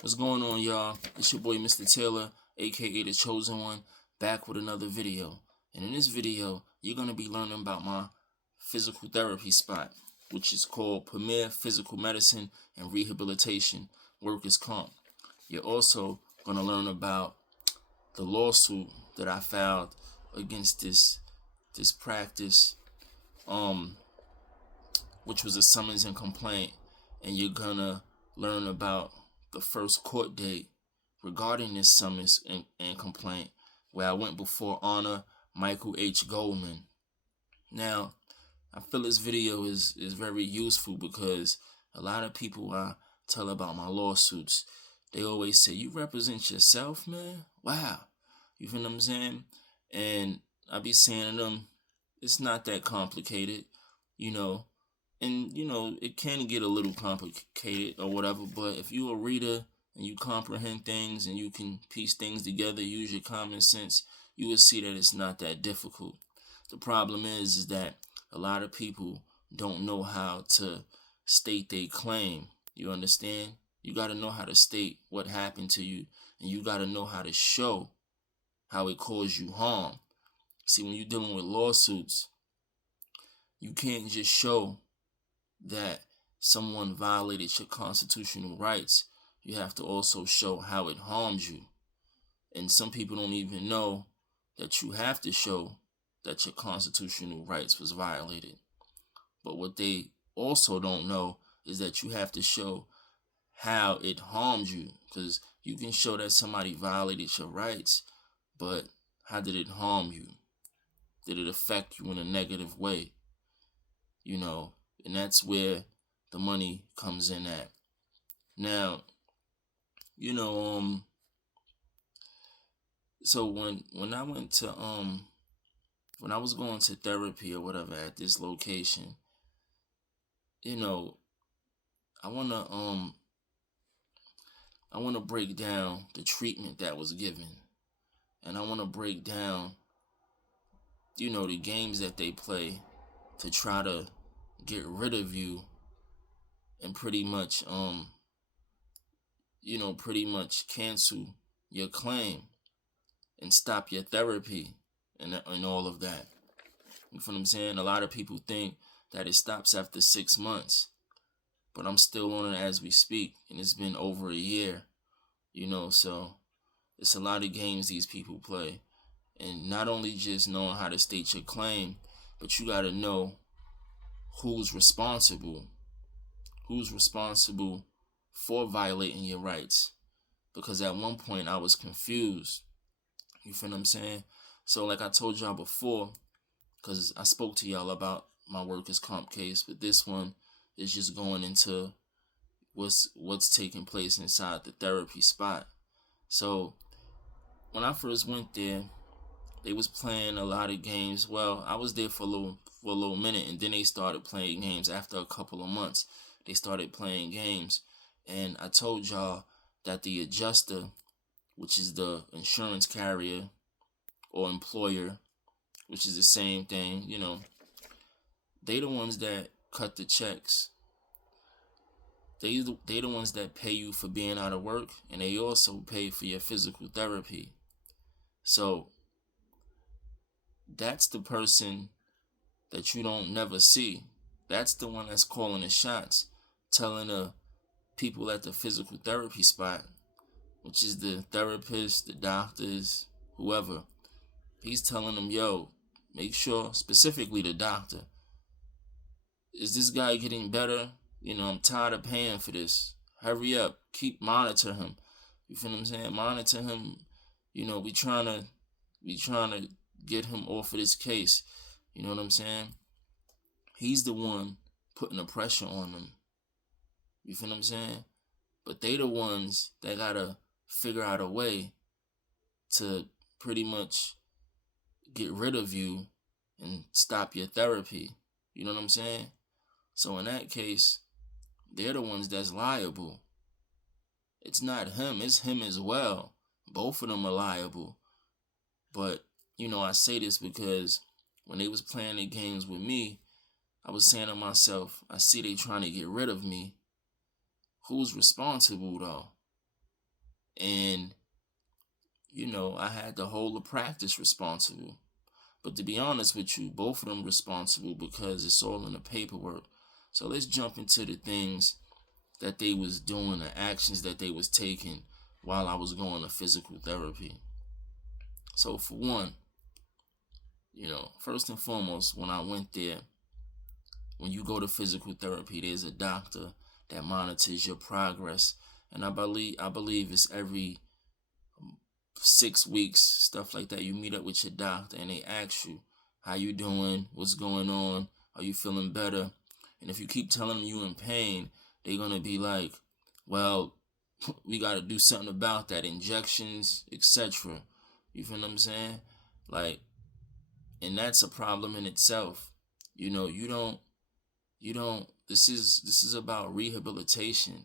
What's going on, y'all? It's your boy Mr. Taylor, aka The Chosen One, back with another video. And in this video, you're going to be learning about my physical therapy spot, which is called Premier Physical Medicine and Rehabilitation, Workers' Comp. You're also going to learn about the lawsuit that I filed against this practice, which was a summons and complaint. And you're going to learn about the first court date regarding this summons and complaint, where I went before Honor Michael H. Goldman. Now, I feel this video is very useful because a lot of people I tell about my lawsuits, they always say, "You represent yourself, man? Wow." You feel what I'm saying? And I be saying to them, it's not that complicated, you know. And, it can get a little complicated or whatever, but if you're a reader and you comprehend things and you can piece things together, use your common sense, you will see that it's not that difficult. The problem is that a lot of people don't know how to state their claim. You understand? You got to know how to state what happened to you, and you got to know how to show how it caused you harm. See, when you're dealing with lawsuits, you can't just show that someone violated your constitutional rights. You have to also show how it harmed you. And some people don't even know that you have to show that your constitutional rights was violated. But what they also don't know is that you have to show how it harmed you, because you can show that somebody violated your rights, but how did it harm you? Did it affect you in a negative way? And that's where the money comes in at. Now, so when I went to when I was going to therapy or whatever at this location, I wanna break down the treatment that was given. And I wanna break down, the games that they play to try to get rid of you and pretty much cancel your claim and stop your therapy and all of that. You feel what I'm saying? A lot of people think that it stops after 6 months, but I'm still on it as we speak, and it's been over a year, so it's a lot of games these people play. And not only just knowing how to state your claim, but you got to know who's responsible for violating your rights. Because at one point I was confused. You feel what I'm saying? So like I told y'all before, because I spoke to y'all about my workers' comp case, but this one is just going into what's taking place inside the therapy spot. So when I first went there, they was playing a lot of games. Well, I was there for a little minute, and then they started playing games. After a couple of months, they started playing games. And I told y'all that the adjuster, which is the insurance carrier or employer, which is the same thing, they the ones that cut the checks. They the ones that pay you for being out of work, and they also pay for your physical therapy. So that's the person that you don't never see. That's the one that's calling the shots, telling the people at the physical therapy spot, which is the therapists, the doctors, whoever. He's telling them, yo, make sure, specifically the doctor, is this guy getting better? I'm tired of paying for this. Hurry up. Keep monitor him. You feel what I'm saying? Monitor him. We trying to get him off of this case. You know what I'm saying? He's the one putting the pressure on them. You feel what I'm saying? But they the ones that gotta figure out a way to pretty much get rid of you and stop your therapy. You know what I'm saying? So in that case, they're the ones that's liable. It's not him, it's him as well. Both of them are liable. But, I say this because when they was playing the games with me, I was saying to myself, I see they trying to get rid of me. Who's responsible though? And, I had to hold the practice responsible. But to be honest with you, both of them responsible because it's all in the paperwork. So let's jump into the things that they was doing, the actions that they was taking while I was going to physical therapy. So for one, first and foremost, when I went there, when you go to physical therapy, there's a doctor that monitors your progress. And I believe it's every 6 weeks, stuff like that. You meet up with your doctor and they ask you, how you doing? What's going on? Are you feeling better? And if you keep telling them you in pain, they're going to be like, well, we got to do something about that. Injections, etc. You feel what I'm saying? Like, and that's a problem in itself. You don't, this is about rehabilitation,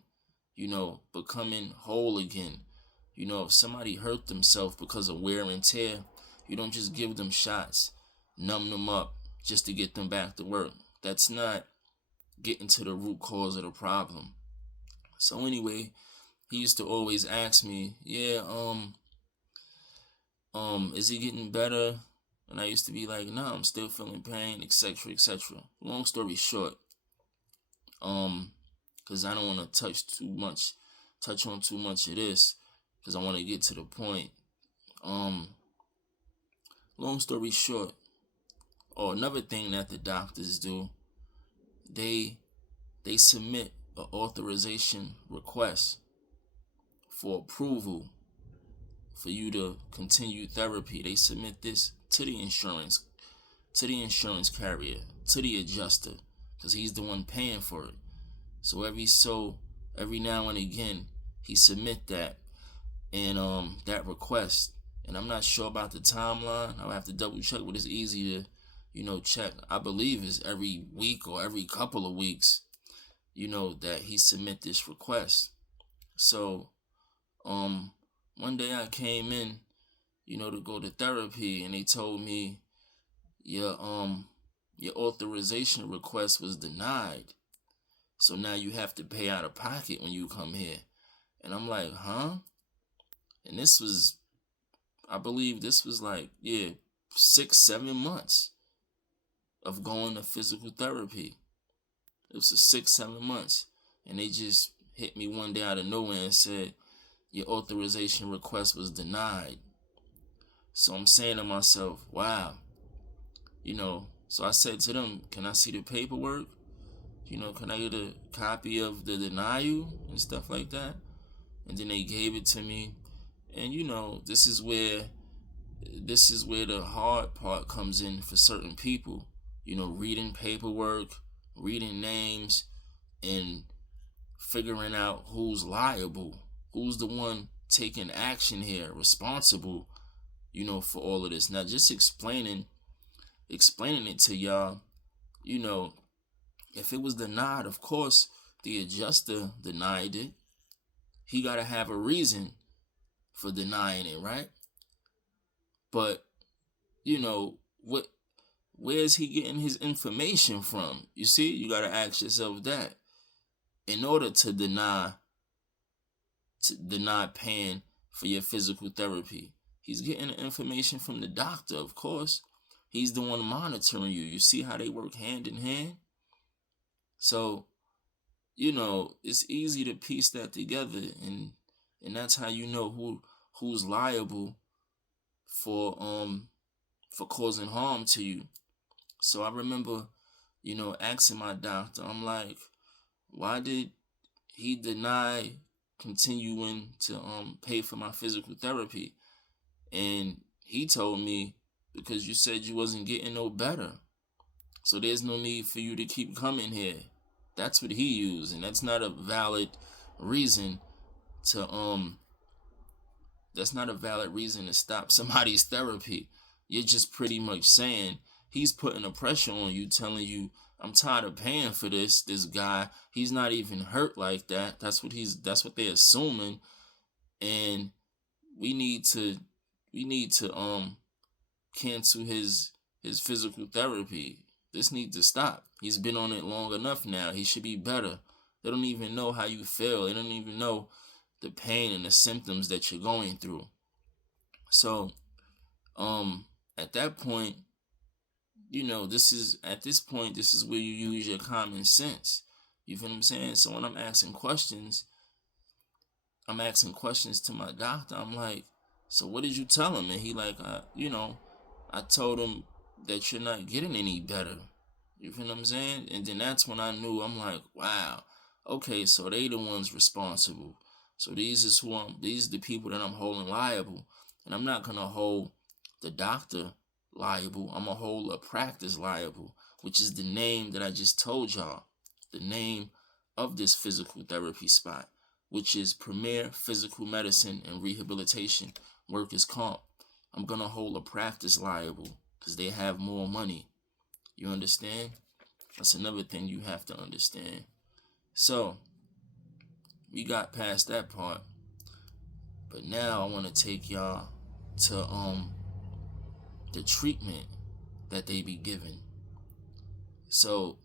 becoming whole again. If somebody hurt themselves because of wear and tear, you don't just give them shots, numb them up just to get them back to work. That's not getting to the root cause of the problem. So anyway, he used to always ask me, yeah, is he getting better? And I used to be like, no, I'm still feeling pain, etc., etc. Long story short, because I don't want to touch on too much of this, because I want to get to the point. Long story short, another thing that the doctors do, they submit an authorization request for approval for you to continue therapy. They submit this to the insurance carrier, to the adjuster, because he's the one paying for it. So every now and again, he submit that and that request. And I'm not sure about the timeline. I'll have to double check, but it's easy to, check. I believe it's every week or every couple of weeks, that he submit this request. So, one day I came in, to go to therapy, and they told me your authorization request was denied. So now you have to pay out of pocket when you come here. And I'm like, huh? And I believe this was like, 6-7 months of going to physical therapy. It was 6-7 months. And they just hit me one day out of nowhere and said, your authorization request was denied. So I'm saying to myself, wow. So I said to them, can I see the paperwork? Can I get a copy of the denial and stuff like that? And then they gave it to me. And this is where the hard part comes in for certain people. Reading paperwork, reading names, and figuring out who's liable, who's the one taking action here, responsible, for all of this. Now just explaining it to y'all, if it was denied, of course the adjuster denied it. He gotta have a reason for denying it, right? But where's he getting his information from? You see, you gotta ask yourself that. In order to deny paying for your physical therapy, he's getting the information from the doctor, of course. He's the one monitoring you. You see how they work hand in hand? So, it's easy to piece that together, and that's how you know who's liable for causing harm to you. So I remember, asking my doctor, I'm like, why did he deny continuing to pay for my physical therapy? And he told me, because you said you wasn't getting no better, so there's no need for you to keep coming here. That's what he used, and that's not a valid reason to stop somebody's therapy. You're just pretty much saying he's putting a pressure on you, telling you, I'm tired of paying for this guy. He's not even hurt like that. That's what they're assuming. And we need to cancel his physical therapy. This needs to stop. He's been on it long enough now. He should be better. They don't even know how you feel. They don't even know, the pain and the symptoms that you're going through. So at that point, this is where you use your common sense. You feel what I'm saying? So when I'm asking questions to my doctor. I'm like, so what did you tell him? And he like, I told him that you're not getting any better. You feel what I'm saying? And then that's when I knew. I'm like, wow, okay, so they the ones responsible. So these are the people that I'm holding liable. And I'm not gonna hold the doctor liable. I'm gonna hold a practice liable, which is the name that I just told y'all. The name of this physical therapy spot, which is Premier Physical Medicine and Rehabilitation Workers' Comp. I'm gonna hold a practice liable because they have more money. You understand? That's another thing you have to understand. So we got past that part, but now I want to take y'all to the treatment that they be given. So,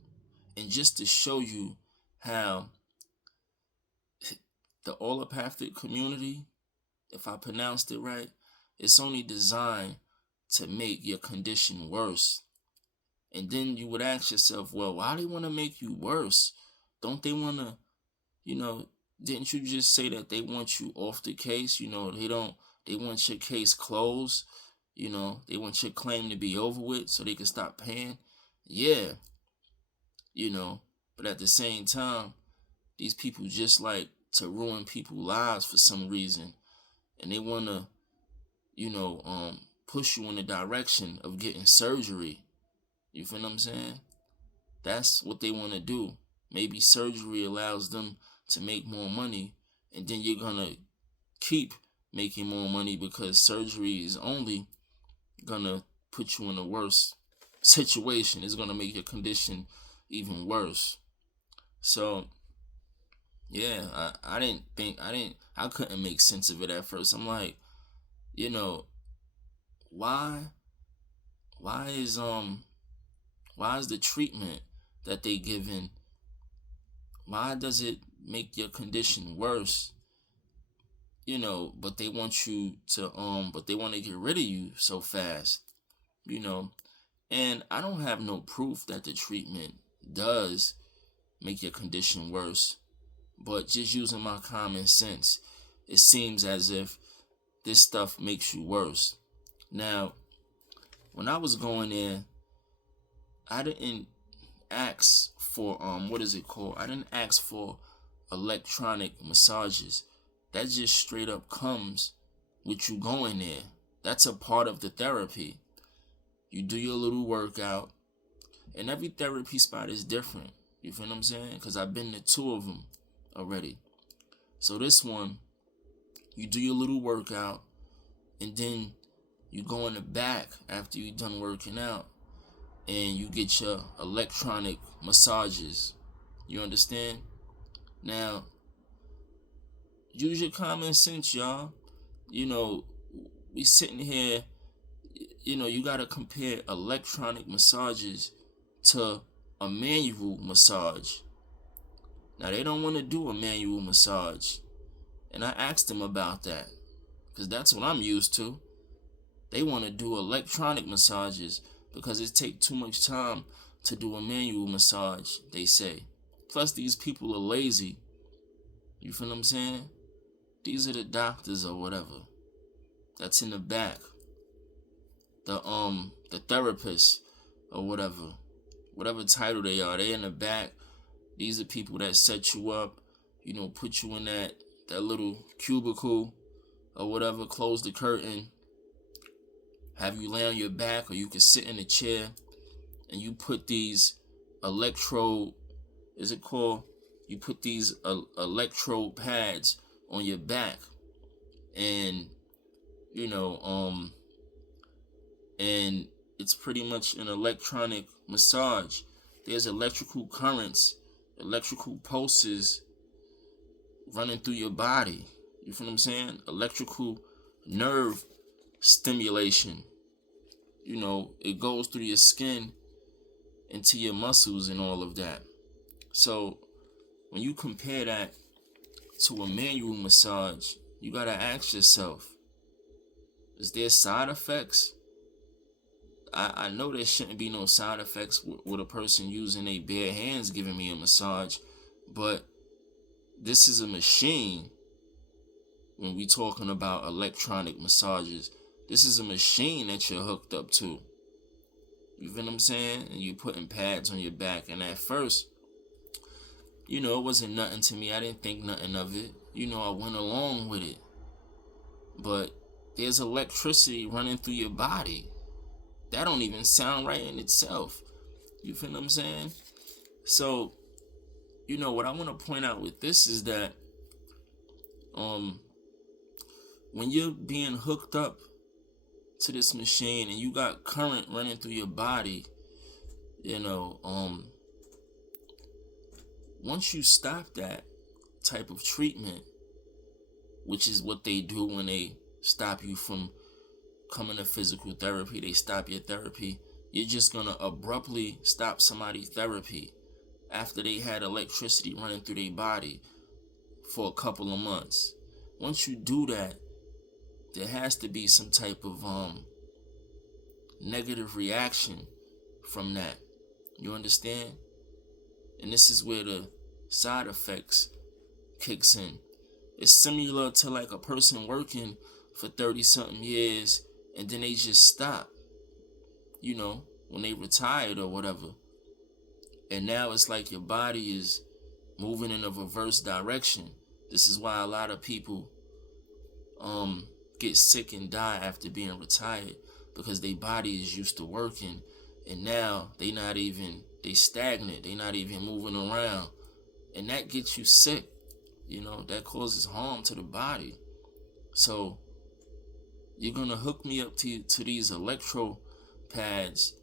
and just to show you how the allopathic community, if I pronounced it right, it's only designed to make your condition worse. And then you would ask yourself, well, why do they want to make you worse? Don't they want to, didn't you just say that they want you off the case? They want your case closed. They want your claim to be over with so they can stop paying. Yeah. But at the same time, these people just like to ruin people's lives for some reason. And they want to, push you in the direction of getting surgery. You feel what I'm saying? That's what they want to do. Maybe surgery allows them to make more money, and then you're going to keep making more money because surgery is only going to put you in a worse situation. It's going to make your condition even worse. So, yeah, I couldn't make sense of it at first. I'm like, why is the treatment that they given, why does it make your condition worse? But they want you to but they want to get rid of you so fast. And I don't have no proof that the treatment does make your condition worse, but just using my common sense, it seems as if this stuff makes you worse. Now, when I was going there, I didn't ask for what is it called? I didn't ask for electronic massages. That just straight up comes with you going there. That's a part of the therapy. You do your little workout, and every therapy spot is different. You feel what I'm saying? Because I've been to 2 of them already. So this one, you do your little workout, and then you go in the back after you're done working out, and you get your electronic massages. You understand? Now, use your common sense, y'all. We sitting here, you gotta compare electronic massages to a manual massage. Now, they don't want to do a manual massage. And I asked them about that, because that's what I'm used to. They want to do electronic massages because it takes too much time to do a manual massage, they say. Plus, these people are lazy. You feel what I'm saying? These are the doctors or whatever that's in the back. The therapists or whatever title they are, they in the back. These are people that set you up, put you in that little cubicle or whatever, close the curtain, have you lay on your back, or you can sit in a chair, and you put these electrode pads on your back, and and it's pretty much an electronic massage. There's electrical currents, electrical pulses running through your body. You feel what I'm saying? Electrical nerve stimulation. It goes through your skin into your muscles and all of that. So when you compare that to a manual massage, you gotta ask yourself, is there side effects? I know there shouldn't be no side effects with a person using their bare hands giving me a massage, but this is a machine. When we talking about electronic massages, this is a machine that you're hooked up to. You feel what I'm saying? And you putting pads on your back. And at first, it wasn't nothing to me. I didn't think nothing of it. I went along with it. But there's electricity running through your body. That don't even sound right in itself. You feel what I'm saying? So, what I want to point out with this is that when you're being hooked up to this machine and you got current running through your body, once you stop that type of treatment, which is what they do when they stop you from coming to physical therapy, they stop your therapy, you're just gonna abruptly stop somebody's therapy after they had electricity running through their body for a couple of months. Once you do that, there has to be some type of negative reaction from that. You understand? And this is where the side effects kicks in. It's similar to like a person working for 30-something years and then they just stop, when they retired or whatever. And now it's like your body is moving in a reverse direction. This is why a lot of people get sick and die after being retired, because their body is used to working and now they stagnant, they not even moving around, and that gets you sick. That causes harm to the body. So you're gonna hook me up to these electro pads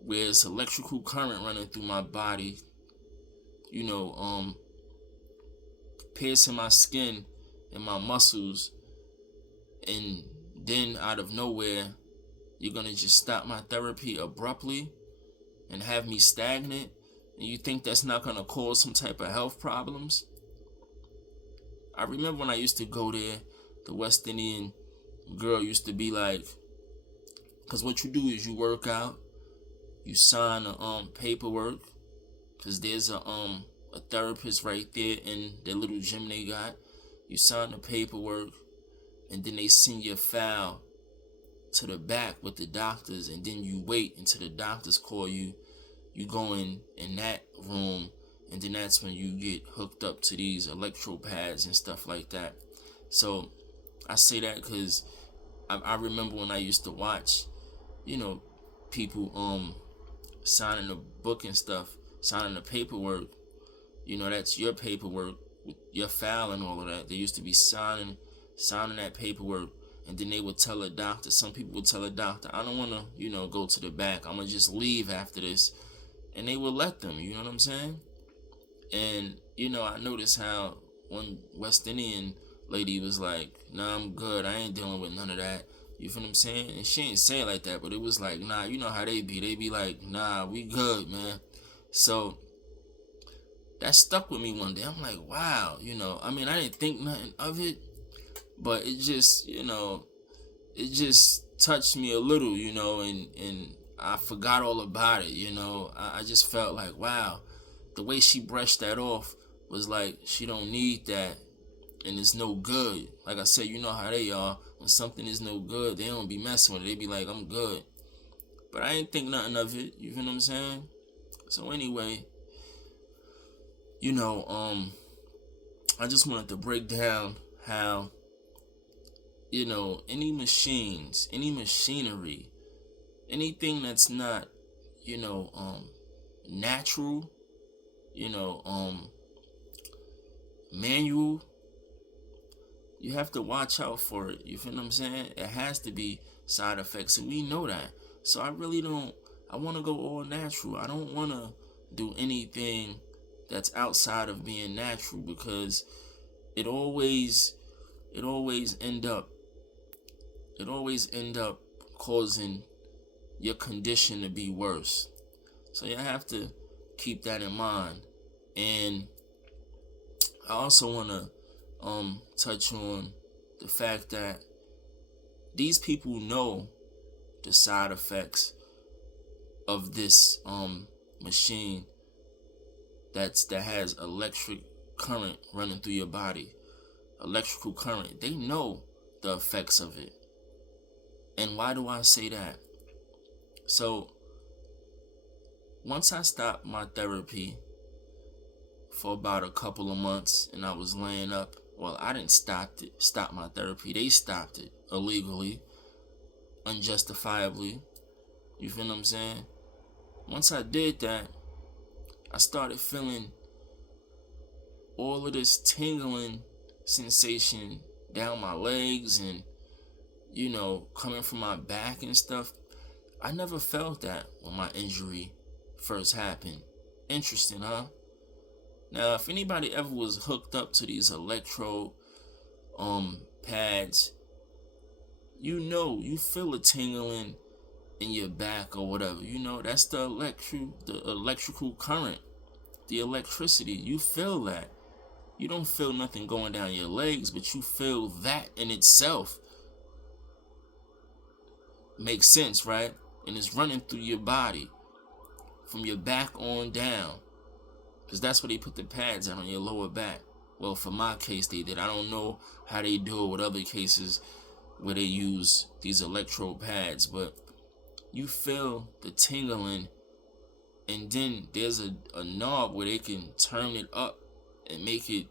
where it's electrical current running through my body, piercing my skin and my muscles, and then out of nowhere you're gonna just stop my therapy abruptly and have me stagnant, and you think that's not gonna cause some type of health problems? I remember when I used to go there, the West Indian girl used to be like, because what you do is you work out, you sign a paperwork, because there's a therapist right there in the little gym they got. You sign the paperwork, and then they send your file to the back with the doctors, and then you wait until the doctors call you. You go in that room, and then that's when you get hooked up to these electro pads and stuff like that. So I say that because I remember when I used to watch, people signing the book and stuff, signing the paperwork. That's your paperwork with your file and all of that. They used to be signing that paperwork, and then they would tell a doctor. Some people would tell a doctor, I don't want to, go to the back. I'm gonna just leave after this, and they would let them. You know what I'm saying? And I noticed how one West Indian lady was like, nah, I'm good, I ain't dealing with none of that. You feel what I'm saying? And she ain't say it like that, but it was like, nah, you know how they be like, nah, we good, man. So that stuck with me one day. I'm like, wow, I mean, I didn't think nothing of it, but it just, it just touched me a little, and I forgot all about it, I just felt like, wow, the way she brushed that off was like, she don't need that, and it's no good. Like I said, you know how they are. When something is no good, they don't be messing with it. They be like, I'm good. But I ain't think nothing of it. You feel what I'm saying? So anyway, I just wanted to break down how, any machines, any machinery, anything that's not, natural, manual, you have to watch out for it. You feel what I'm saying? It has to be side effects, and we know that. So I want to go all natural. I don't want to do anything that's outside of being natural, because it always end up causing your condition to be worse. So you have to keep that in mind. And I also want to touch on the fact that these people know the side effects of this machine that has electric current running through your body. Electrical current. They know the effects of it. And why do I say that? So once I stopped my therapy for about a couple of months and I was laying up, well, I didn't stop my therapy. They stopped it illegally, unjustifiably. You feel what I'm saying? Once I did that, I started feeling all of this tingling sensation down my legs and, coming from my back and stuff. I never felt that when my injury first happened. Interesting, huh? Now, if anybody ever was hooked up to these electrode pads, you feel a tingling in your back or whatever. That's the electrical current, the electricity. You feel that. You don't feel nothing going down your legs, but you feel that in itself. Makes sense, right? And it's running through your body from your back on down, because that's where they put the pads on your lower back. Well, for my case, they did. I don't know how they do it with other cases where they use these electrode pads, but you feel the tingling, and then there's a knob where they can turn it up and give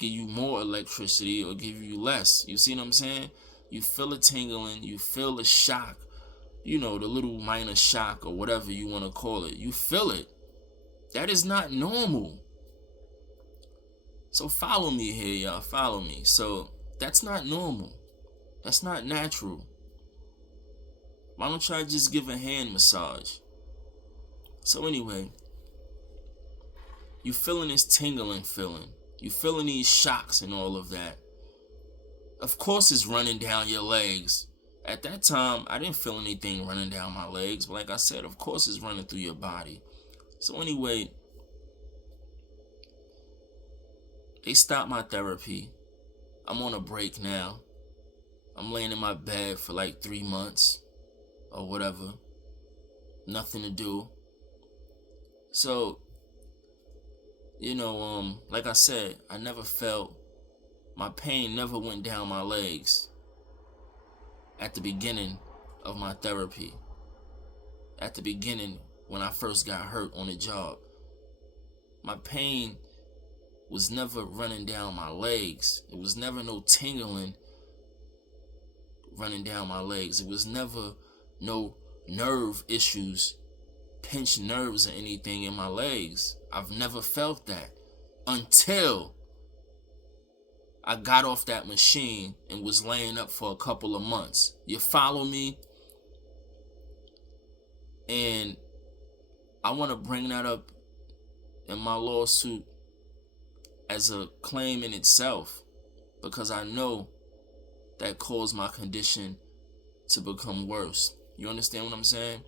you more electricity or give you less. You see what I'm saying? You feel a tingling, you feel a shock, the little minor shock or whatever you want to call it. You feel it. That is not normal. So follow me here, y'all. Follow me. So that's not normal. That's not natural. Why don't y'all just give a hand massage? So anyway, you feeling this tingling feeling. You feeling these shocks and all of that. Of course it's running down your legs. At that time, I didn't feel anything running down my legs. But like I said, of course it's running through your body. So anyway, they stopped my therapy. I'm on a break now. I'm laying in my bed for like 3 months or whatever. Nothing to do. So, like I said, I never felt, my pain never went down my legs at the beginning of my therapy. At the beginning, when I first got hurt on the job, my pain was never running down my legs. It was never no tingling running down my legs. It was never no nerve issues, pinched nerves or anything in my legs. I've never felt that until I got off that machine and was laying up for a couple of months. You follow me? And I want to bring that up in my lawsuit as a claim in itself, because I know that caused my condition to become worse. You understand what I'm saying?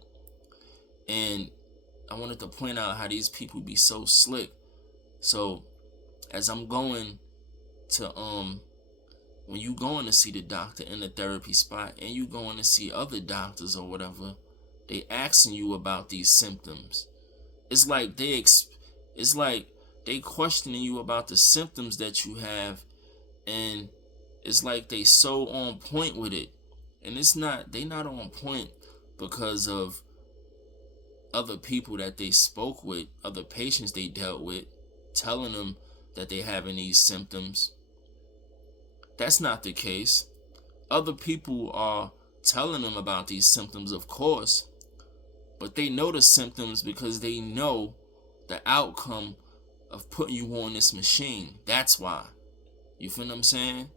And I wanted to point out how these people be so slick. So as I'm going to when you going to see the doctor in the therapy spot and you going to see other doctors or whatever, they asking you about these symptoms. It's like they questioning you about the symptoms that you have, and it's like they so on point with it. And they not on point because of other people that they spoke with, other patients they dealt with, telling them that they having these symptoms. That's not the case. Other people are telling them about these symptoms, of course, but they know the symptoms because they know the outcome of putting you on this machine. That's why. You feel what I'm saying?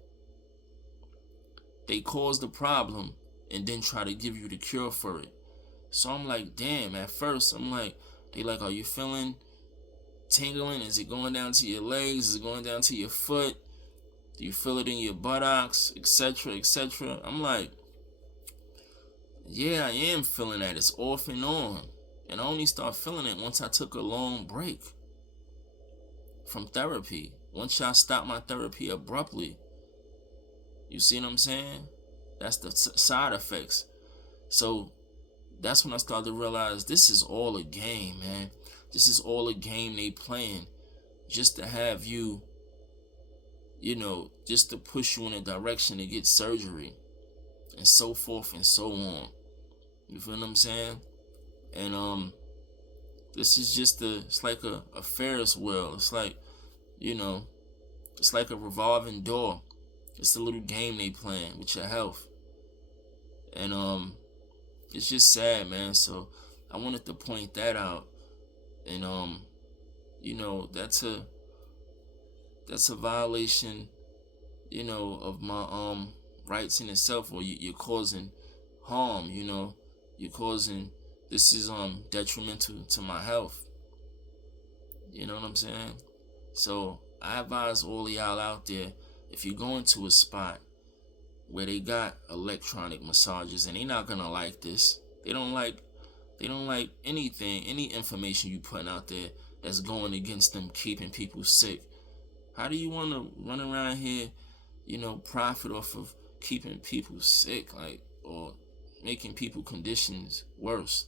They cause the problem and then try to give you the cure for it. So I'm like, damn, at first I'm like, they like, are you feeling tingling? Is it going down to your legs? Is it going down to your foot? Do you feel it in your buttocks, etc., etc.? I'm like, yeah, I am feeling that. It's off and on. And I only started feeling it once I took a long break from therapy. once y'all stop my therapy abruptly, you see what I'm saying? That's the side effects. So that's when I started to realize this is all a game, man. This is all a game they playing just to have you, just to push you in a direction to get surgery and so forth and so on. You feel what I'm saying? And this is just it's like a Ferris wheel. It's like, it's like a revolving door. It's a little game they playing with your health. And it's just sad, man. So I wanted to point that out. And that's a violation, of my rights in itself, or you're causing harm, you're causing, this is detrimental to my health. You know what I'm saying? So I advise all of y'all out there, if you go into a spot where they got electronic massages, and they not gonna like this, they don't like anything, any information you putting out there that's going against them keeping people sick. How do you want to run around here, profit off of keeping people sick, or making people conditions worse?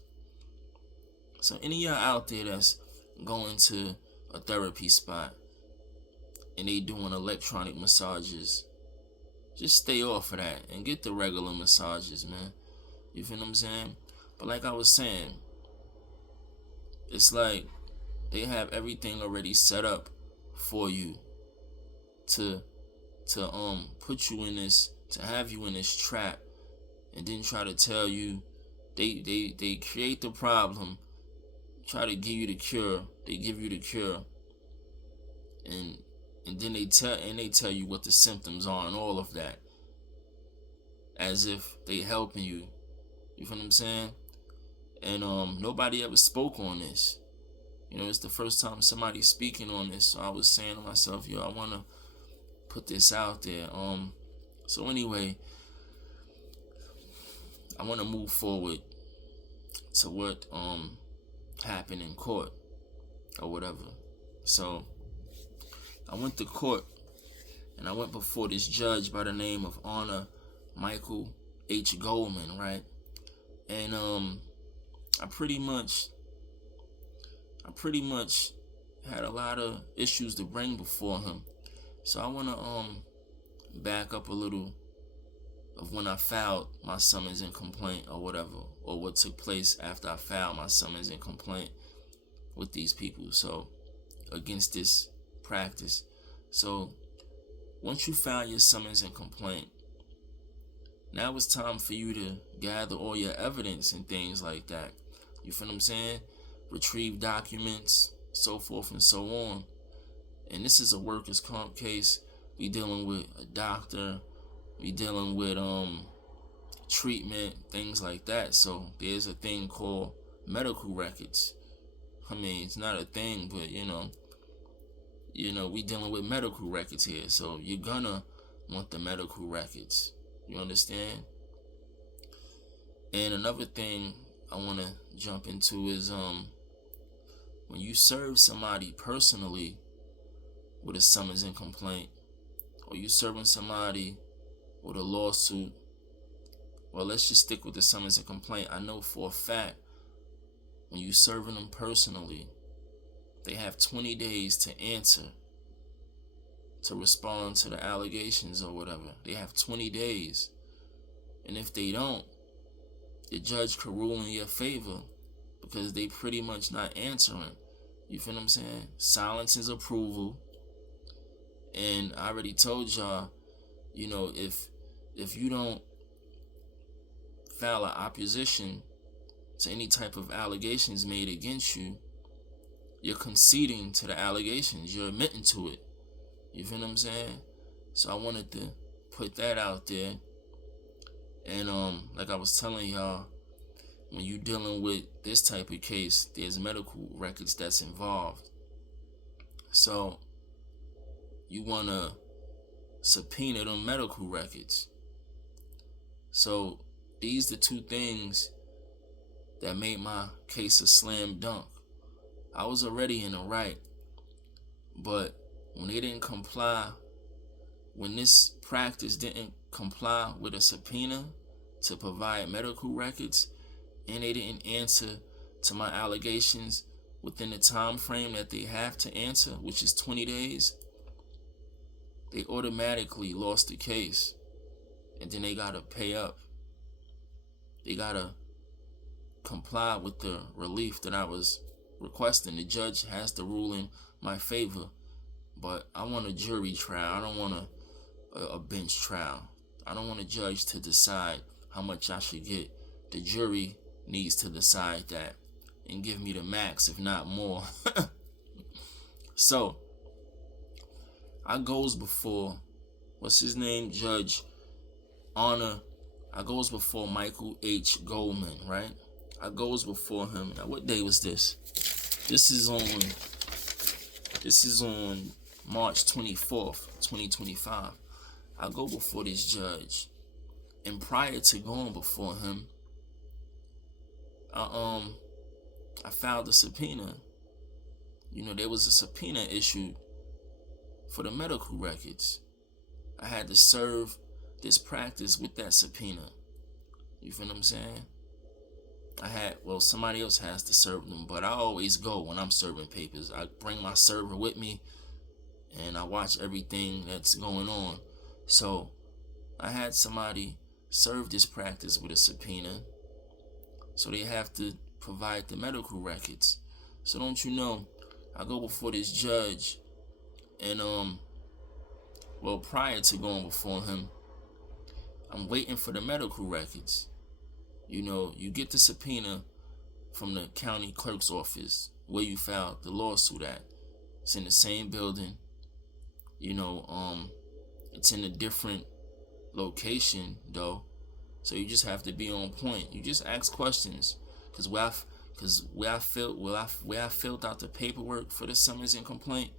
So any of y'all out there that's going to a therapy spot and they doing electronic massages, just stay off of that and get the regular massages, man. You feel what I'm saying? But like I was saying, it's like they have everything already set up for you to put you in this, to have you in this trap, and then try to tell you they create the problem, try to give you the cure. They give you the cure, and then they tell you what the symptoms are and all of that, as if they helping you. You feel what I'm saying? And nobody ever spoke on this. It's the first time somebody's speaking on this. So I was saying to myself, I want to put this out there. So anyway, I want to move forward to what happened in court or whatever. So I went to court, and I went before this judge by the name of Honor Michael H. Goldman, right? And I pretty much had a lot of issues to bring before him. So I want to back up a little of when I filed my summons and complaint or whatever, or what took place after I filed my summons and complaint with these people, so against this practice. So once you file your summons and complaint, now it's time for you to gather all your evidence and things like that. You feel what I'm saying? Retrieve documents, so forth and so on. And this is a workers' comp case. We dealing with a doctor. We dealing with treatment, things like that. So there's a thing called medical records. I mean, it's not a thing, but we dealing with medical records here. So you're gonna want the medical records. You understand? And another thing I want to jump into is when you serve somebody personally with a summons and complaint, or you serving somebody with a lawsuit, well, let's just stick with the summons and complaint. I know for a fact when you serving them personally, they have 20 days to answer, to respond to the allegations or whatever. They have 20 days. And if they don't, the judge could rule in your favor because they pretty much not answering. You feel what I'm saying? Silence is approval. And I already told y'all, if you don't file an opposition to any type of allegations made against you, you're conceding to the allegations. You're admitting to it. You feel what I'm saying? So I wanted to put that out there. And like I was telling y'all, when you're dealing with this type of case, there's medical records that's involved. So you want to subpoena them medical records. So these are two things that made my case a slam dunk. I was already in the right, but when they didn't comply, when this practice didn't comply with a subpoena to provide medical records, and they didn't answer to my allegations within the time frame that they have to answer, which is 20 days, they automatically lost the case. And then they gotta pay up. They gotta comply with the relief that I was requesting. The judge has to rule in my favor, but I want a jury trial. I don't want a bench trial. I don't want a judge to decide how much I should get. The jury needs to decide that and give me the max, if not more. So I goes before, what's his name, Judge Honor. I goes before Michael H. Goldman, right? I goes before him. Now, what day was this? This is on March 24th, 2025. I go before this judge, and prior to going before him, I filed a subpoena. You know, there was a subpoena issued for the medical records. I had to serve this practice with that subpoena. You feel what I'm saying? Somebody else has to serve them, but I always go when I'm serving papers. I bring my server with me, and I watch everything that's going on. So I had somebody serve this practice with a subpoena, so they have to provide the medical records. So don't you know, I go before this judge, and prior to going before him, I'm waiting for the medical records. You know, you get the subpoena from the county clerk's office where you filed the lawsuit at. It's in the same building. You know, it's in a different location though, so you just have to be on point. You just ask questions, because where I filled out the paperwork for the summons and complaint,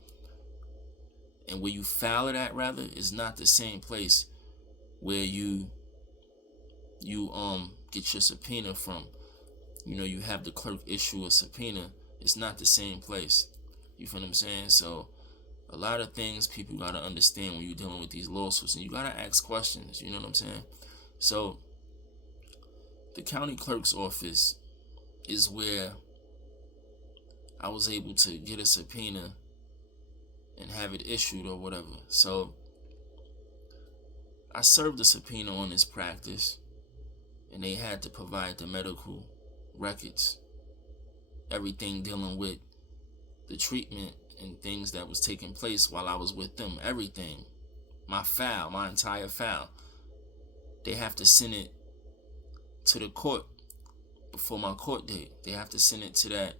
and where you file it at rather, is not the same place where you get your subpoena from. You know, you have the clerk issue a subpoena. It's not the same place. You feel what I'm saying? So a lot of things people gotta understand when you're dealing with these lawsuits, and you gotta ask questions. You know what I'm saying? So the county clerk's office is where I was able to get a subpoena and have it issued or whatever. So I served the subpoena on this practice, and they had to provide the medical records, everything dealing with the treatment and things that was taking place while I was with them. Everything, my entire file, they have to send it to the court before my court date. They have to send it to that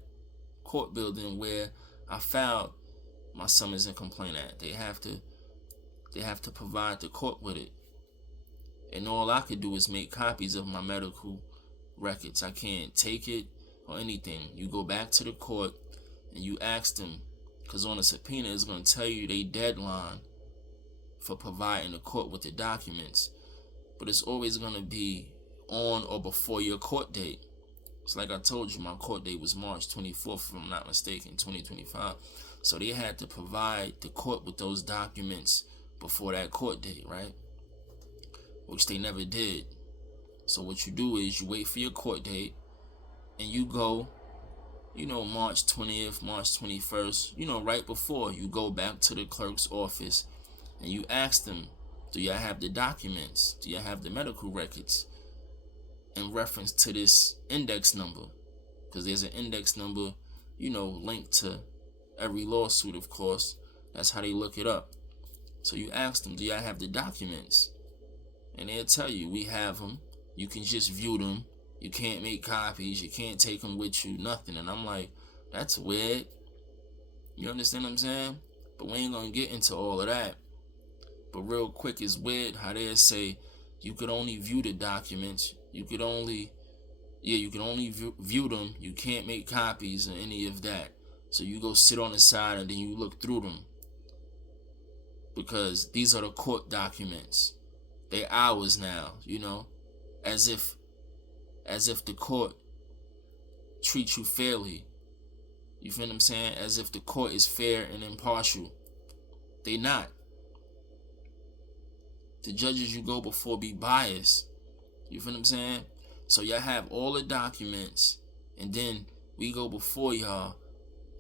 court building where I filed my summons and complaint at. They have to provide the court with it. And all I could do is make copies of my medical records. I can't take it or anything. You go back to the court and you ask them, because on a subpoena it's going to tell you they deadline for providing the court with the documents. But it's always going to be on or before your court date. It's like I told you, my court date was March 24th, if I'm not mistaken, 2025. So they had to provide the court with those documents before that court date, right? Which they never did. So what you do is you wait for your court date, and you go, you know, March 20th, March 21st, right before, you go back to the clerk's office and you ask them, do y'all have the documents? Do y'all have the medical records in reference to this index number? Because there's an index number, linked to every lawsuit, of course. That's how they look it up. So you ask them, do y'all have the documents? And they'll tell you, we have them. You can just view them. You can't make copies. You can't take them with you, nothing. And I'm like, that's weird. You understand what I'm saying? But we ain't going to get into all of that. But real quick, it's weird how they say you could only view the documents. You can only view them. You can't make copies or any of that. So you go sit on the side and then you look through them. Because these are the court documents. They're ours now, as if the court treats you fairly. You feel what I'm saying? As if the court is fair and impartial. They not. The judges you go before be biased. You feel what I'm saying? So y'all have all the documents, and then we go before y'all,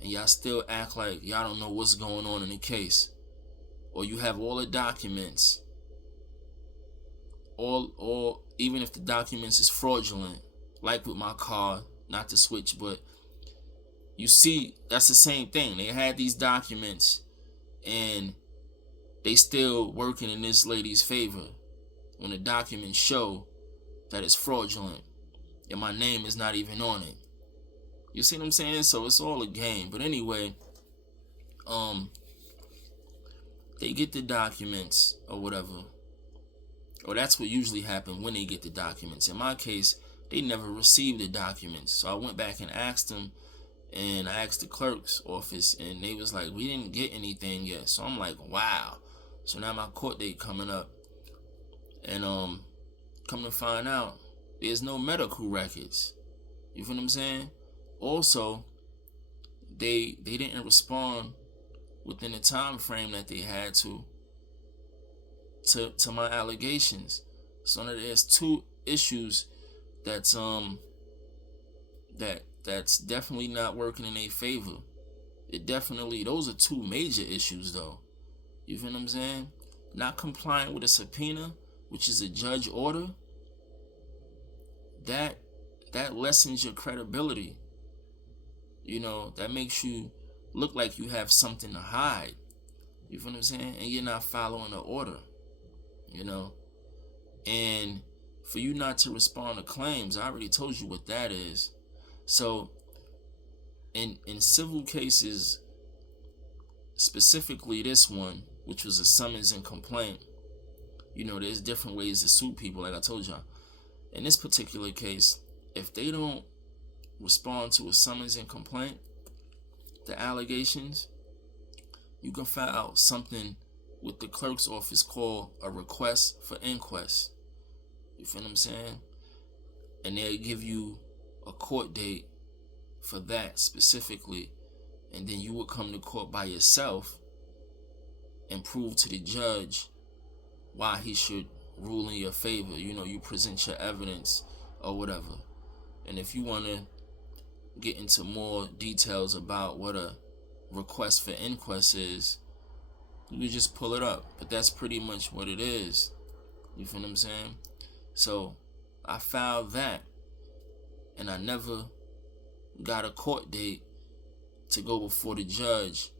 and y'all still act like y'all don't know what's going on in the case. Or you have all the documents, or even if the documents is fraudulent, like with my car, not to switch, but you see, that's the same thing. They had these documents, and they still working in this lady's favor when the documents show that it's fraudulent and my name is not even on it. You see what I'm saying? So it's all a game. But anyway, they get the documents or whatever, or that's what usually happens when they get the documents. In my case, they never received the documents, so I went back and asked them, and I asked the clerk's office, and they was like, we didn't get anything yet. So I'm like, wow. So now my court date coming up, and come to find out, there's no medical records. You feel what I'm saying? Also, they didn't respond within the time frame that they had to my allegations. So now there's two issues that's definitely not working in their favor. Those are two major issues though. You feel what I'm saying? Not complying with a subpoena, which is a judge order, that lessens your credibility. You know, that makes you look like you have something to hide. You feel what I'm saying? And you're not following the order. You know? And for you not to respond to claims, I already told you what that is. So in civil cases, specifically this one, which was a summons and complaint, you know, there's different ways to sue people, like I told y'all. In this particular case, if they don't respond to a summons and complaint, the allegations, you can file something with the clerk's office called a request for inquest. You feel what I'm saying? And they'll give you a court date for that specifically, and then you would come to court by yourself and prove to the judge why he should rule in your favor. You know, you present your evidence or whatever. And if you want to get into more details about what a request for inquest is, you can just pull it up. But that's pretty much what it is. You feel what I'm saying? So I filed that, and I never got a court date to go before the judge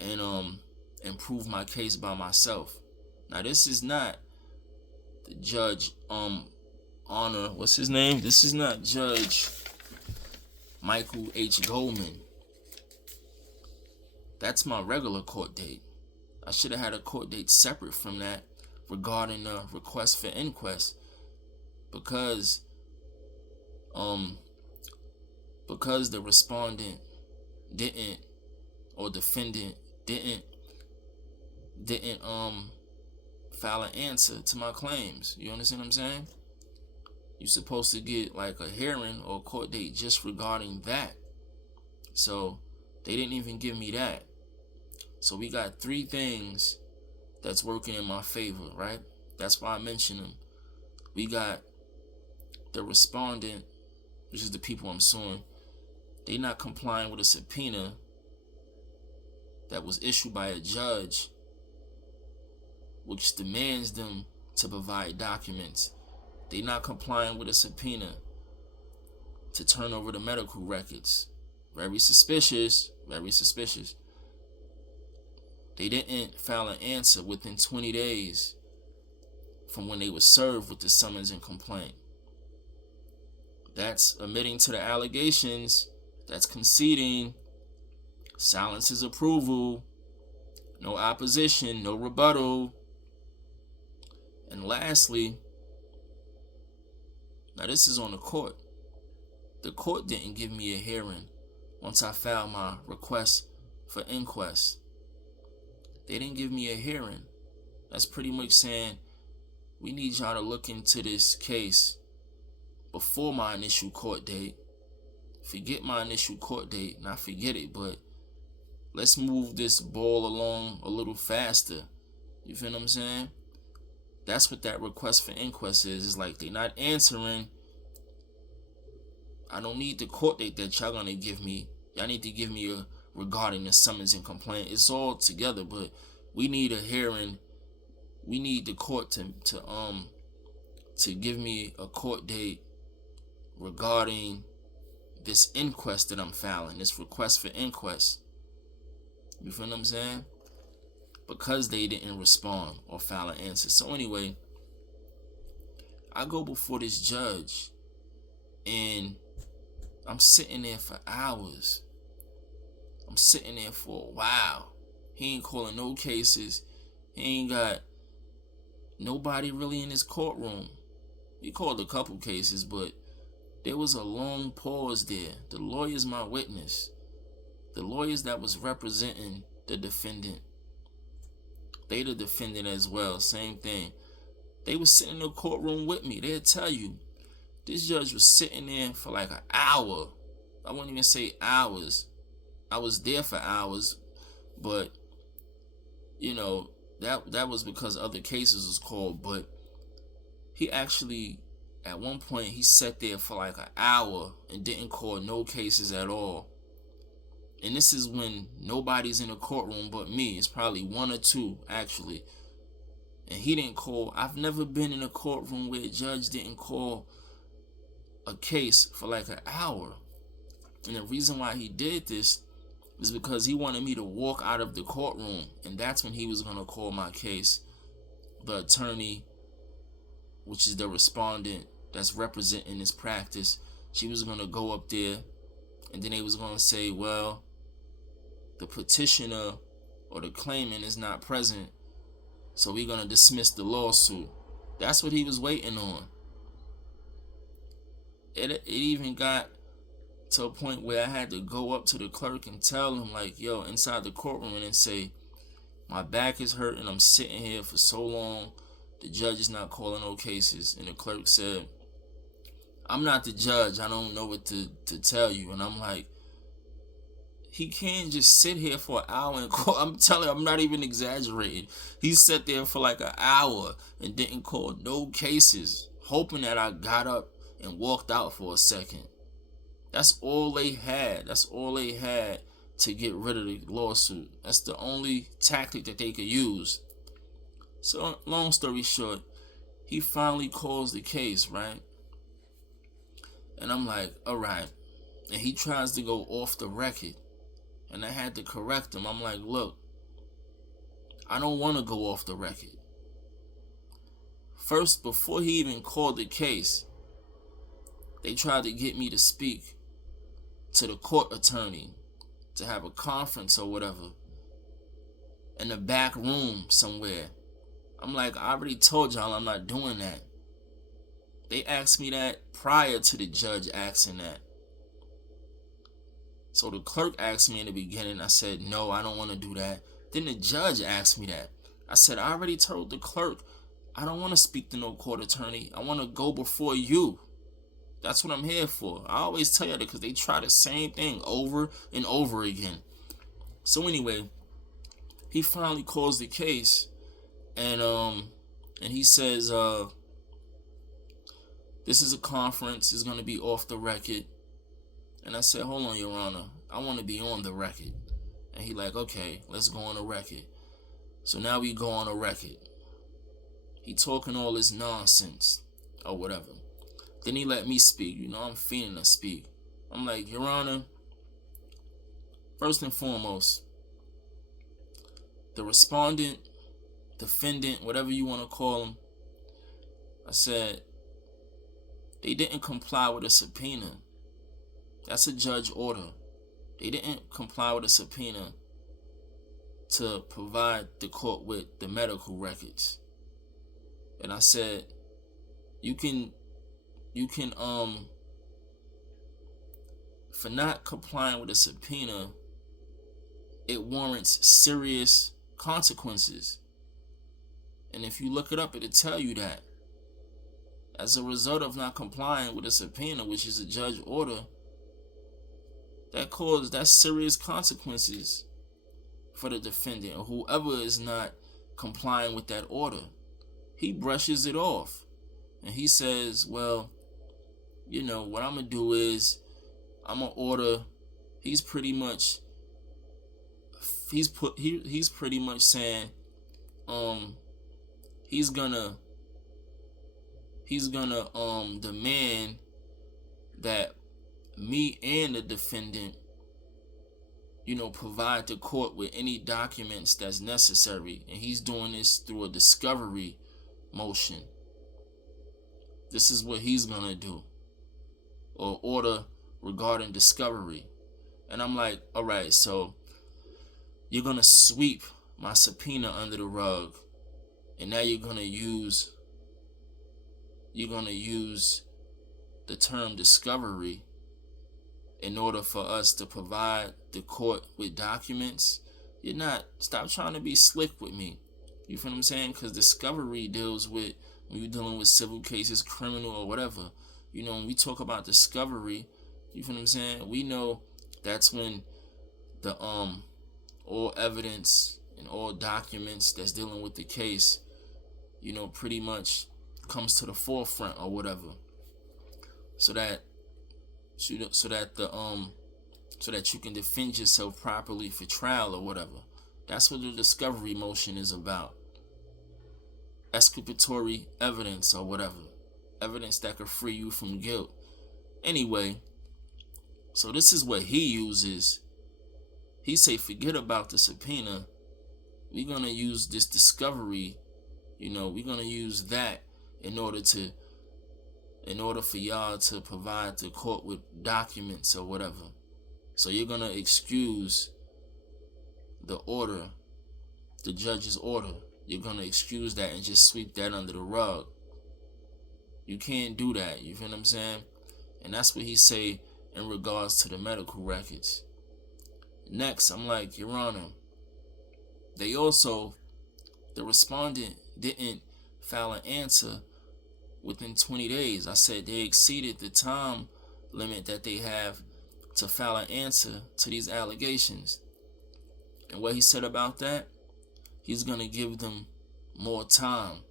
and prove my case by myself. Now this is not the judge honor, what's his name? This is not Judge Michael H. Goldman. That's my regular court date. I should have had a court date separate from that regarding the request for inquest, because the respondent didn't, or defendant didn't file an answer to my claims. You understand what I'm saying? You're supposed to get like a hearing or a court date just regarding that. So they didn't even give me that. So we got three things that's working in my favor, right? That's why I mentioned them. We got the respondent, which is the people I'm suing. They not complying with a subpoena that was issued by a judge, which demands them to provide documents. They not complying with a subpoena to turn over the medical records. Very suspicious, very suspicious. They didn't file an answer within 20 days from when they were served with the summons and complaint. That's admitting to the allegations. That's conceding. Silence is approval. No opposition, no rebuttal. And lastly, now this is on the court. The court didn't give me a hearing once I filed my request for inquest. They didn't give me a hearing. That's pretty much saying, we need y'all to look into this case before my initial court date. Forget my initial court date, not forget it, but let's move this ball along a little faster. You feel what I'm saying? That's what that request for inquest is. It's like they're not answering. I don't need the court date that y'all gonna give me. Y'all need to give me a regarding the summons and complaint. It's all together, but we need a hearing. We need the court to give me a court date regarding this inquest that I'm filing, this request for inquest. You feel what I'm saying? Because they didn't respond or file an answer. So anyway, I go before this judge and I'm sitting there for hours. I'm sitting there for a while. He ain't calling no cases. He ain't got nobody really in his courtroom. He called a couple cases, but there was a long pause there. The lawyer's my witness. The lawyers that was representing the defendant, they the defendant as well, same thing. They was sitting in the courtroom with me. They'll tell you, this judge was sitting there for like an hour. I wouldn't even say hours. I was there for hours, but you know, that was because other cases was called. But he actually, at one point, he sat there for like an hour and didn't call no cases at all. And this is when nobody's in the courtroom but me. It's probably one or two, actually. And he didn't call. I've never been in a courtroom where a judge didn't call a case for like an hour. And the reason why he did this is because he wanted me to walk out of the courtroom. And that's when he was going to call my case. The attorney, which is the respondent that's representing this practice, she was going to go up there. And then they was going to say, well, the petitioner or the claimant is not present, so we're going to dismiss the lawsuit. That's what he was waiting on. It even got to a point where I had to go up to the clerk and tell him, like, yo, inside the courtroom, and then say, my back is hurting, I'm sitting here for so long, the judge is not calling no cases. And the clerk said, I'm not the judge, I don't know what to tell you. And I'm like, he can't just sit here for an hour and call. I'm telling you, I'm not even exaggerating. He sat there for like an hour and didn't call no cases, hoping that I got up and walked out for a second. That's all they had. That's all they had to get rid of the lawsuit. That's the only tactic that they could use. So, long story short, he finally calls the case, right? And I'm like, all right. And he tries to go off the record. And I had to correct him. I'm like, look, I don't want to go off the record. First, before he even called the case, they tried to get me to speak to the court attorney to have a conference or whatever in the back room somewhere. I'm like, I already told y'all I'm not doing that. They asked me that prior to the judge asking that. So the clerk asked me in the beginning. I said, no, I don't want to do that. Then the judge asked me that. I said, I already told the clerk, I don't want to speak to no court attorney. I want to go before you. That's what I'm here for. I always tell you that because they try the same thing over and over again. So anyway, he finally calls the case. And he says, this is a conference. It's going to be off the record. And I said, hold on, Your Honor. I want to be on the record. And he like, okay, let's go on the record. So now we go on a record. He talking all this nonsense or whatever. Then he let me speak. You know, I'm feeling to speak. I'm like, Your Honor, first and foremost, the respondent, defendant, whatever you want to call them, I said, they didn't comply with a subpoena. That's a judge order. They didn't comply with a subpoena to provide the court with the medical records. And I said, you can for not complying with a subpoena, it warrants serious consequences. And if you look it up, it'll tell you that. As a result of not complying with a subpoena, which is a judge order, that's serious consequences. for the defendant or whoever is not complying with that order. He brushes it off and he says, well, you know, what I'm gonna do is I'm gonna order. He's pretty much saying he's gonna demand that me and the defendant, you know, provide the court with any documents that's necessary, and he's doing this through a discovery motion. This is what he's gonna do, or order regarding discovery. And I'm like, all right, so you're gonna sweep my subpoena under the rug, and now you're gonna use the term discovery in order for us to provide the court with documents. You're not. Stop trying to be slick with me. You feel what I'm saying? Because discovery deals with when you're dealing with civil cases, criminal or whatever. You know, when we talk about discovery, you feel what I'm saying? We know that's when the all evidence and all documents that's dealing with the case, you know, pretty much comes to the forefront or whatever, so that you can defend yourself properly for trial or whatever. That's what the discovery motion is about. Exculpatory evidence or whatever. Evidence that could free you from guilt. Anyway, so this is what he uses. He say, forget about the subpoena. We're going to use this discovery. You know, we're going to use that in order for y'all to provide the court with documents or whatever. So you're going to excuse the order, the judge's order. You're going to excuse that and just sweep that under the rug. You can't do that. You feel what I'm saying? And that's what he say in regards to the medical records. Next, I'm like, Your Honor, the respondent didn't file an answer within 20 days. I said they exceeded the time limit that they have to file an answer to these allegations. And what he said about that, he's going to give them more time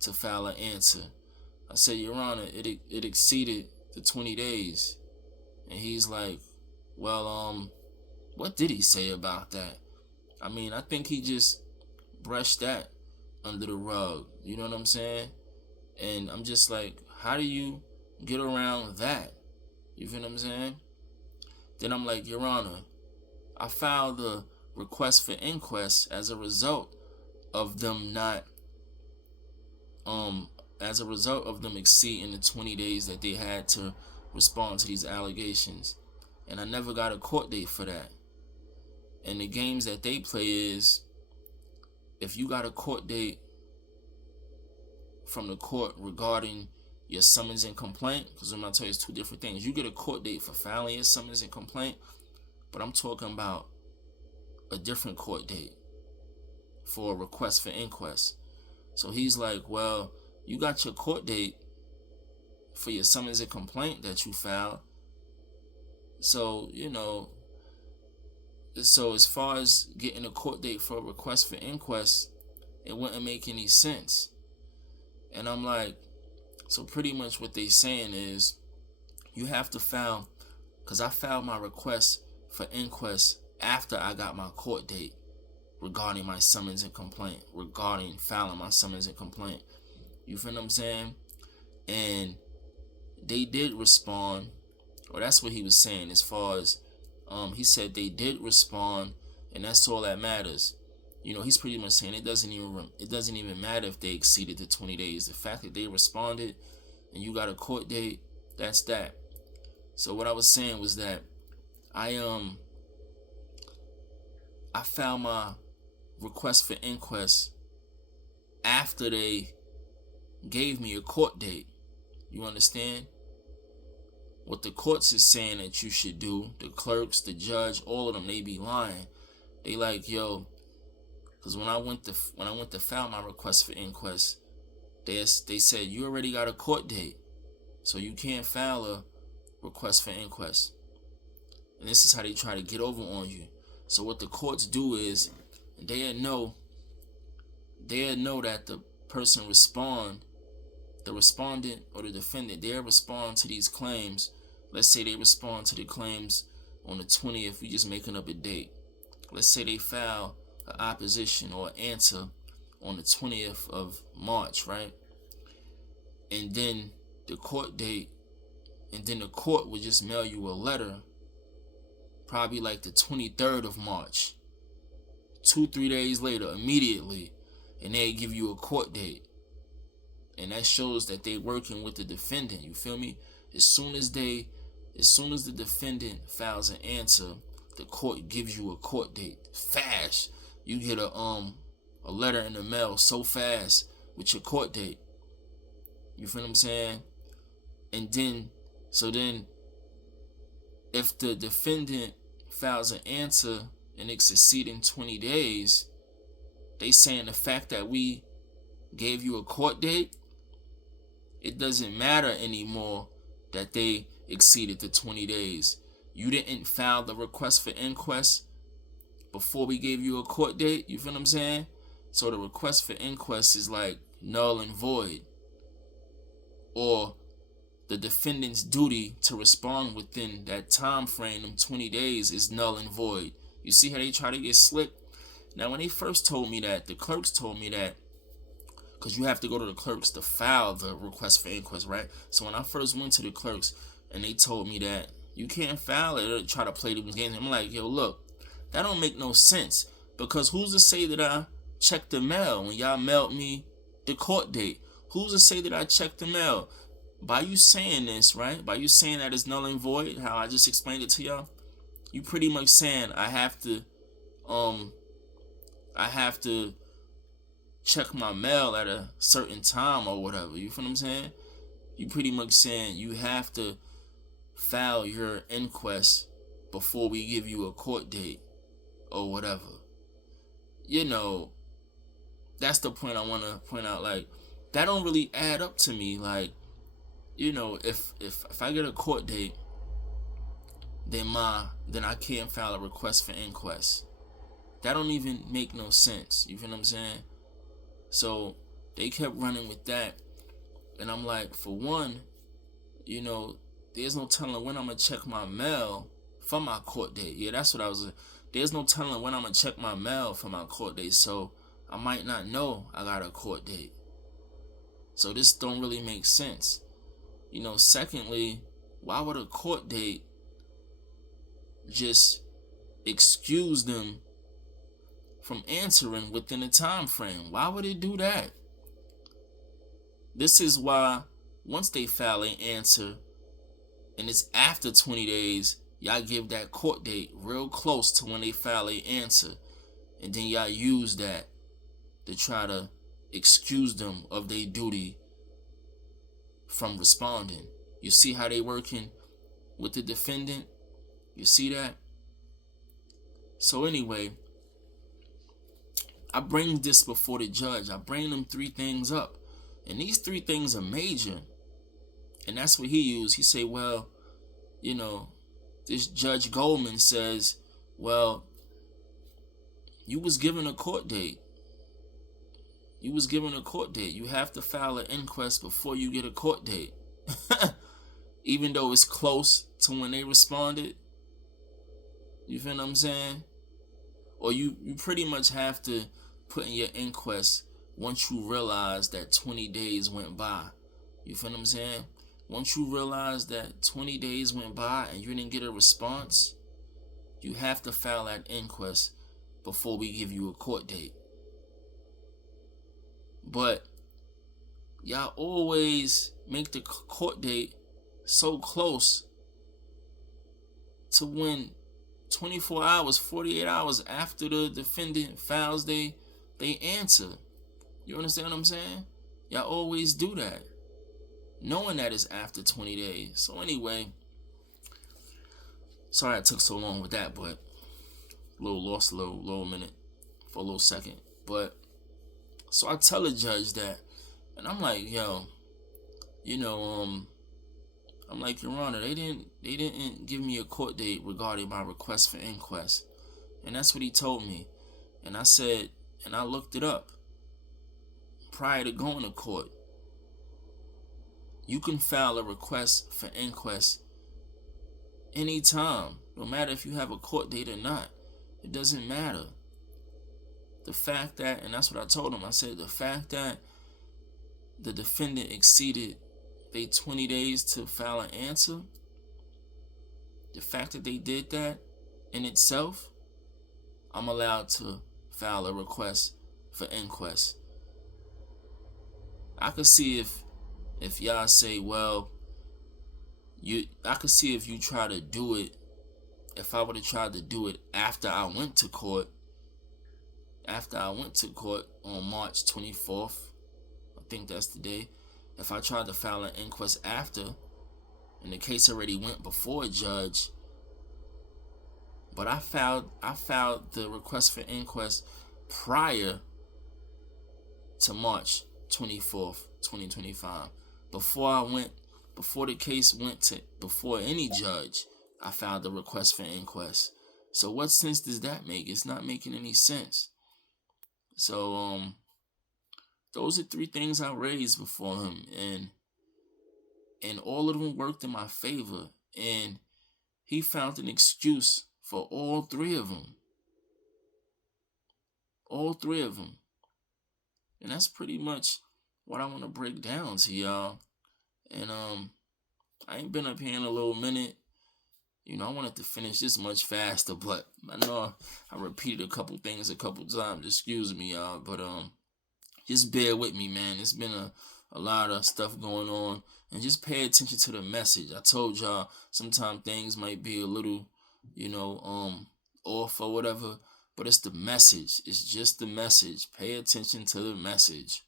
to file an answer. I said, Your Honor, it exceeded the 20 days. And he's like, well, what did he say about that? I mean, I think he just brushed that under the rug. You know what I'm saying? And I'm just like, how do you get around that? You feel what I'm saying? Then I'm like, Your Honor, I filed the request for inquest as a result of them exceeding the 20 days that they had to respond to these allegations. And I never got a court date for that. And the games that they play is, if you got a court date from the court regarding your summons and complaint, because I'm going to tell you it's two different things. You get a court date for filing your summons and complaint, but I'm talking about a different court date for a request for inquest. So he's like, well, you got your court date for your summons and complaint that you filed. So, you know, so as far as getting a court date for a request for inquest, it wouldn't make any sense. And I'm like, so pretty much what they saying is, you have to file, because I filed my request for inquest after I got my court date regarding my summons and complaint, regarding filing my summons and complaint. You feel what I'm saying? And they did respond, or that's what he was saying, as far as he said they did respond, and that's all that matters. You know, he's pretty much saying it doesn't even matter if they exceeded the 20 days. The fact that they responded and you got a court date, that's that. So what I was saying was that I filed my request for inquest after they gave me a court date. You understand? What the courts is saying that you should do, the clerks, the judge, all of them, they be lying. They like, yo, because when I went to file my request for inquest, they said you already got a court date, so you can't file a request for inquest. And this is how they try to get over on you. So what the courts do is they'll know that the person the respondent or the defendant, they'll respond to these claims. Let's say they respond to the claims on the 20th. We just making up a date. Let's say they file an opposition or answer on the 20th of March, right? And then the court date, and then the court would just mail you a letter, probably like the 23rd of March, 2-3 days later, immediately, and they give you a court date. And that shows that they working with the defendant. You feel me? As soon as the defendant files an answer, the court gives you a court date. Fast. You get a letter in the mail so fast with your court date. You feel what I'm saying? And then, if the defendant files an answer and it's exceeding 20 days, they saying the fact that we gave you a court date, it doesn't matter anymore that they exceeded the 20 days. You didn't file the request for inquest before we gave you a court date. You feel what I'm saying? So the request for inquest is like null and void. Or the defendant's duty to respond within that time frame, them 20 days, is null and void. You see how they try to get slick? Now, when they first told me that, the clerks told me that, because you have to go to the clerks to file the request for inquest, right? So when I first went to the clerks and they told me that you can't file it or try to play these games, I'm like, yo, look, that don't make no sense. Because who's to say that I checked the mail when y'all mailed me the court date? Who's to say that I checked the mail? By you saying this, right? By you saying that it's null and void, how I just explained it to y'all, you pretty much saying I have to check my mail at a certain time or whatever. You feel what I'm saying? You pretty much saying you have to file your inquest before we give you a court date or whatever. You know, that's the point I want to point out. Like, that don't really add up to me. Like, you know, if I get a court date, then I can't file a request for inquest. That don't even make no sense. You feel what I'm saying? So they kept running with that, and I'm like, for one, you know, there's no telling when I'm gonna check my mail for my court date. Yeah, that's what I was. There's no telling when I'm gonna check my mail for my court date, so I might not know I got a court date. So this don't really make sense. You know, secondly, why would a court date just excuse them from answering within a time frame? Why would it do that? This is why once they file an answer and it's after 20 days, y'all give that court date real close to when they file an answer, and then y'all use that to try to excuse them of their duty from responding. You see how they working with the defendant? You see that? So anyway, I bring this before the judge. I bring them 3 things up. And these 3 things are major. And that's what he used. He say, well, you know, this Judge Goldman says, well, you was given a court date. You was given a court date. You have to file an inquest before you get a court date. Even though it's close to when they responded. You feel what I'm saying? Or you pretty much have to put in your inquest once you realize that 20 days went by. You feel what I'm saying? Once you realize that 20 days went by and you didn't get a response, you have to file that inquest before we give you a court date. But y'all always make the court date so close to when 24 hours, 48 hours after the defendant files they answer. You understand what I'm saying? Y'all always do that, knowing that it's after 20 days. So anyway, sorry I took so long with that, but lost a little minute for a little second. But so I tell the judge that, and I'm like, yo, you know, I'm like, Your Honor, they didn't give me a court date regarding my request for inquest. And that's what he told me. And I said, and I looked it up prior to going to court. You can file a request for inquest anytime, no matter if you have a court date or not. It doesn't matter. The fact that, and that's what I told him, I said, the fact that the defendant exceeded their 20 days to file an answer, the fact that they did that in itself, I'm allowed to file a request for inquest. I could see if y'all say, well, I could see if you try to do it, if I would have tried to do it after I went to court on March 24th, I think that's the day. If I tried to file an inquest after, and the case already went before a judge, but I filed the request for inquest prior to March 24th, 2025. Before the case went to before any judge, I filed the request for inquest. So what sense does that make? It's not making any sense. So those are 3 things I raised before him, and all of them worked in my favor, and he found an excuse for all 3 of them. All 3 of them. And that's pretty much what I want to break down to y'all. And I ain't been up here in a little minute. You know, I wanted to finish this much faster, but I know I repeated a couple things a couple times. Excuse me, y'all. But just bear with me, man. It's been a lot of stuff going on. And just pay attention to the message. I told y'all sometimes things might be a little, off or whatever. But it's the message. It's just the message. Pay attention to the message.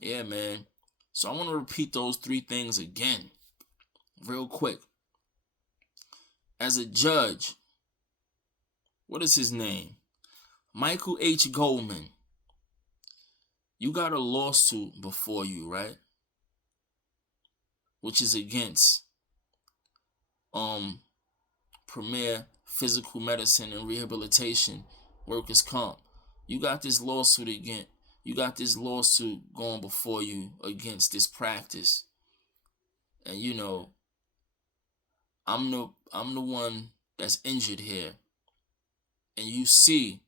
Yeah, man. So I want to repeat those 3 things again, real quick. As a judge, what is his name? Michael H. Goldman. You got a lawsuit before you, right? Which is against Premier Physical Medicine and Rehabilitation Workers' Comp. You got this lawsuit going before you against this practice. And I'm the one that's injured here. And you see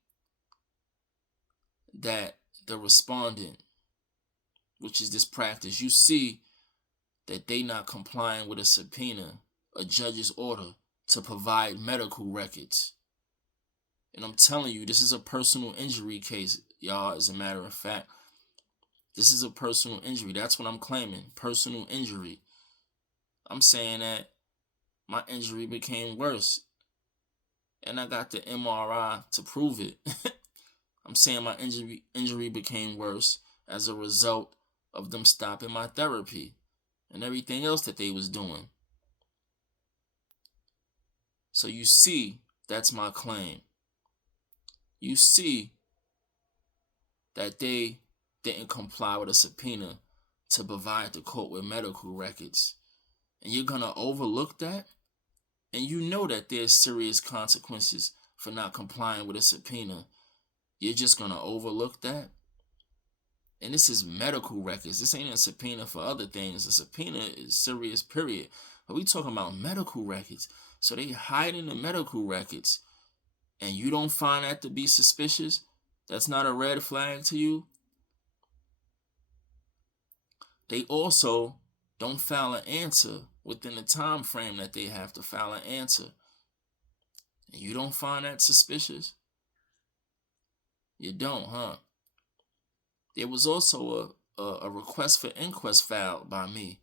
that the respondent, which is this practice, you see that they not complying with a subpoena, a judge's order to provide medical records. And I'm telling you, this is a personal injury case, y'all, as a matter of fact. This is a personal injury. That's what I'm claiming, personal injury. I'm saying that my injury became worse. And I got the MRI to prove it. I'm saying my injury became worse as a result of them stopping my therapy and everything else that they was doing. So you see, that's my claim. You see that they didn't comply with a subpoena to provide the court with medical records. And you're going to overlook that? And you know that there's serious consequences for not complying with a subpoena. You're just going to overlook that? And this is medical records. This ain't a subpoena for other things. A subpoena is serious, period. But we talking about medical records. So they hiding the medical records. And you don't find that to be suspicious? That's not a red flag to you? They also don't file an answer within the time frame that they have to file an answer. And you don't find that suspicious? You don't, huh? There was also a request for inquest filed by me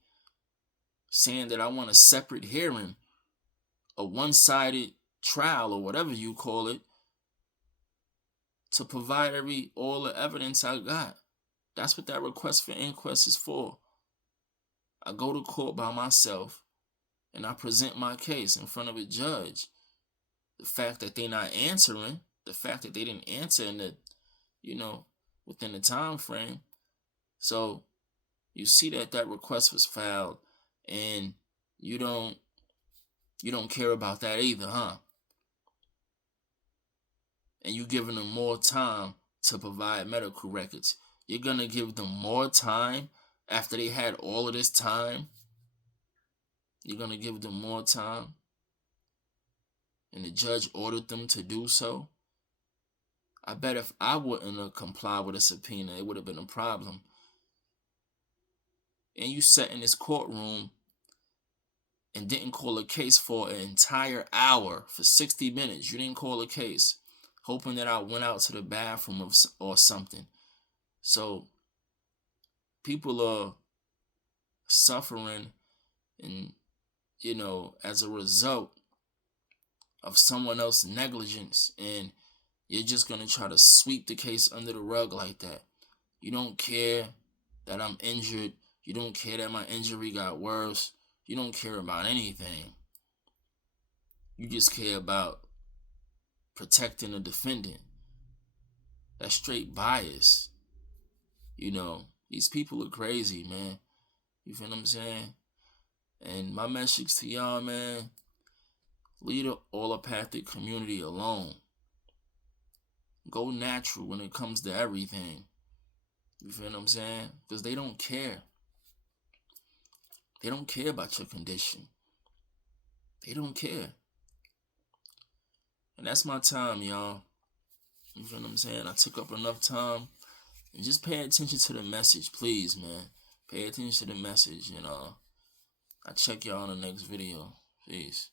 saying that I want a separate hearing, a one-sided trial or whatever you call it, to provide all the evidence I got. That's what that request for inquest is for. I go to court by myself and I present my case in front of a judge. The fact that they're not answering, the fact that they didn't answer in the, within the time frame. So you see that request was filed and you don't care about that either, huh? and you giving them more time to provide medical records, you're going to give them more time after they had all of this time? You're going to give them more time? And the judge ordered them to do so? I bet if I wouldn't have complied with a subpoena, it would have been a problem. And you sat in this courtroom and didn't call a case for an entire hour, for 60 minutes. You didn't call a case, hoping that I went out to the bathroom or something. So people are suffering, and as a result of someone else's negligence, and you're just going to try to sweep the case under the rug like that. You don't care that I'm injured. You don't care that my injury got worse. You don't care about anything. You just care about protecting the defendant. That's straight bias. These people are crazy, man. You feel what I'm saying? And my message to y'all, man, leave the allopathic community alone. Go natural when it comes to everything. You feel what I'm saying? Because they don't care. They don't care about your condition. They don't care. And that's my time, y'all. You feel what I'm saying? I took up enough time. And just pay attention to the message, please, man. Pay attention to the message. And I'll check y'all in the next video. Peace.